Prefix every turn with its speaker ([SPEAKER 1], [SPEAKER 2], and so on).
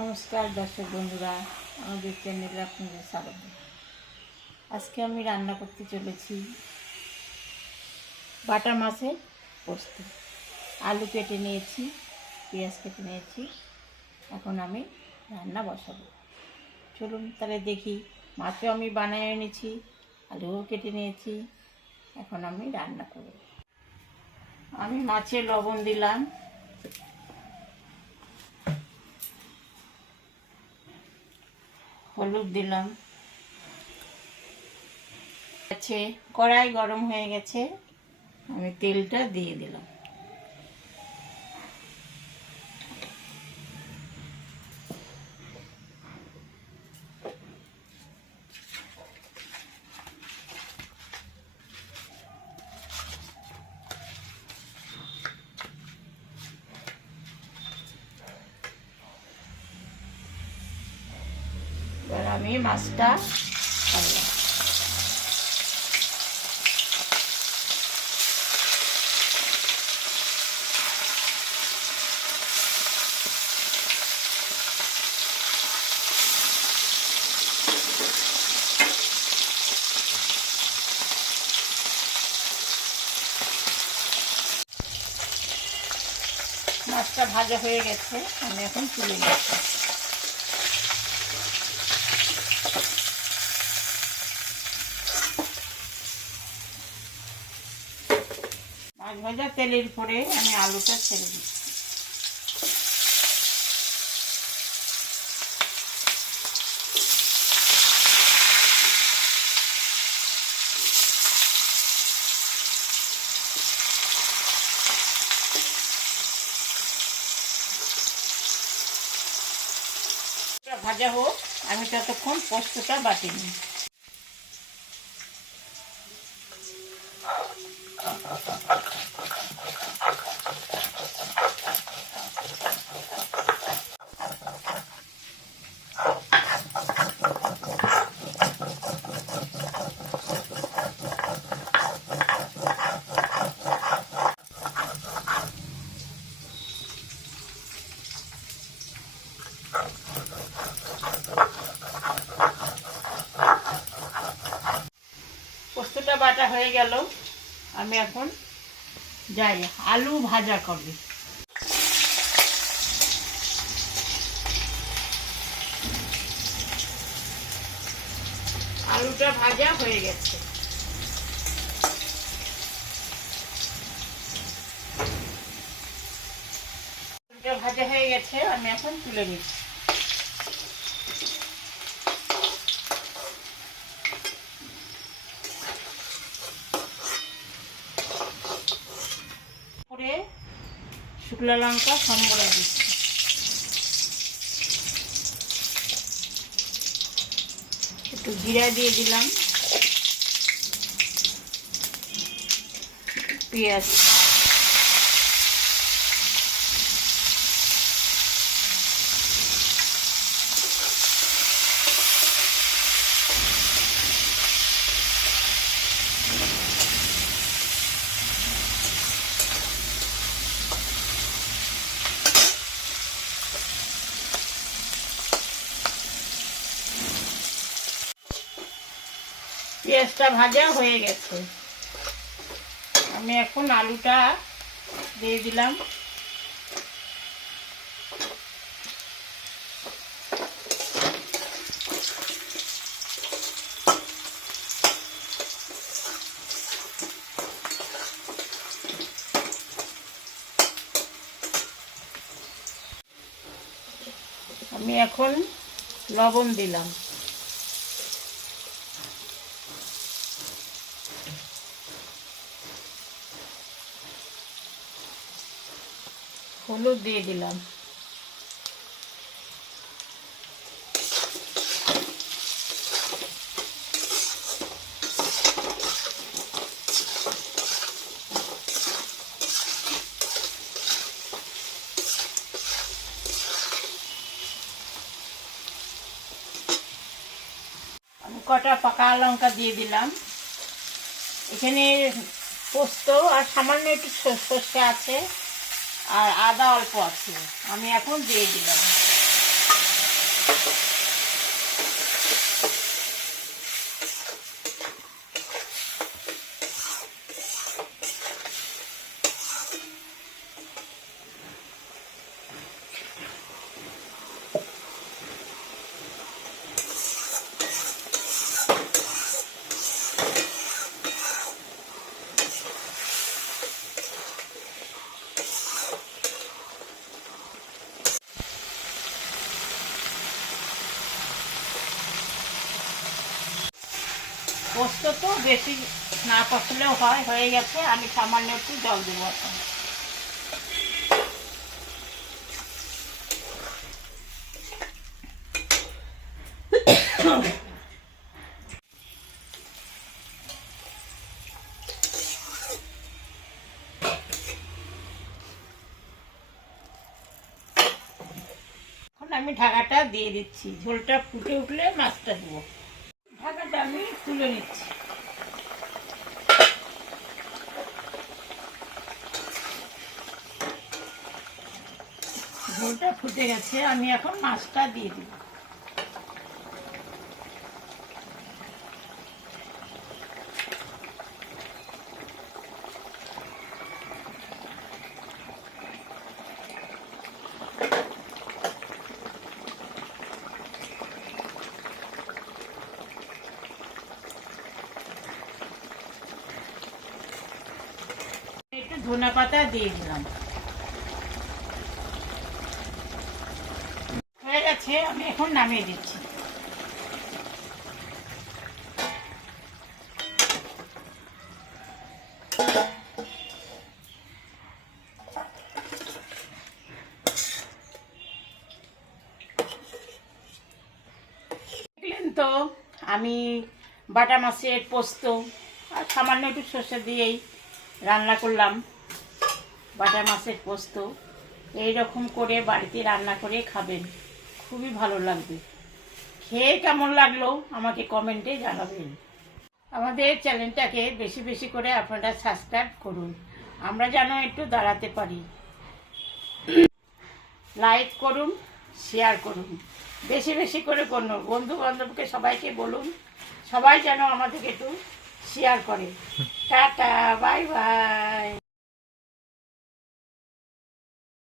[SPEAKER 1] নমস্কার দর্শক বন্ধুরা, আমাদের চ্যানেলে আপনাদের স্বাগত। আজকে আমি রান্না করতে চলেছি বাটা মাছের পোস্ত। আলু কেটে নিয়েছি, পেঁয়াজ কেটে নিয়েছি, এখন আমি রান্না বসাবো। চলুন তাহলে দেখি, মাছও আমি বানিয়ে এনেছি, আলুও কেটে নিয়েছি, এখন আমি রান্না করব। আমি মাছে লবণ দিলাম হলুদ দিলাম। আছে কড়াই গরম হয়ে গেছে। আমি তেলটা দিয়ে দিলাম। আমি মাছটা মাছটা ভাজা হয়ে গেছে আমি এখন তুলে নিচ্ছি। ভাজা তেলের পরে আমি আলুটা ছেড়ে দিচ্ছি। ভাজা হোক আমি ততক্ষণ পোস্তটা বাটি নিই পোস্তটা বাটা হয়ে গেল। আমি এখন যাই, আলু ভাজা করবে আলুটা ভাজা হয়ে গেছে। আলুটা ভাজা হয়ে গেছে, আমি এখন তুলে নিচ্ছি করে শুকনো লঙ্কা সম্বরা দিচ্ছি। একটু জিরা দিয়ে দিলাম। পেঁয়াজ পেঁয়াজটা ভাজা হয়ে গেছে। আমি এখন আলুটা দিয়ে দিলাম। আমি এখন লবণ দিলাম। হলুদ দিয়ে দিলাম। কটা পাকা লঙ্কা দিয়ে দিলাম। এখানে পোস্ত আর সামান্য একটু সর্ষে আছে। আর আদা অল্প আছে। আমি এখন দিয়ে দিলাম। পোস্ত তো বেশি না কষলেও হয়, হয়ে গেছে, আমি সামান্য একটু জল দেবো আমি ঢাকাটা দিয়ে দিচ্ছি, ঝোলটা ফুটে উঠলে মাছটা দেবো। ঢাকাটা আমি তুলে নিচ্ছি। ঝোলটা ফুটে গেছে আমি এখন মাছটা দিয়ে দিব একটু ধনে পাতা দিয়ে দিলাম। হয়ে গেছে, আমি এখন নামিয়ে দিচ্ছি। তো, আমি বাটা মাছের পোস্ত আর সামান্য একটু সর্ষে দিয়েই রান্না করলাম। বাটা মাছের পোস্ত এই রকম করে বাড়িতে রান্না করে খাবেন। খুবই ভালো লাগবে। খেয়ে কেমন লাগল আমাকে কমেন্টে জানাবেন। আমাদের চ্যানেলটাকে বেশি বেশি করে আপনারা সাবস্ক্রাইব করুন। আমরা যেন একটু দাঁড়াতে পারি। লাইক করুন, শেয়ার করুন। বেশি বেশি করে করুন। বন্ধু বান্ধবকে সবাইকে বলুন, সবাই যেন আমাদেরকে একটু শেয়ার করে। Tata, bye bye.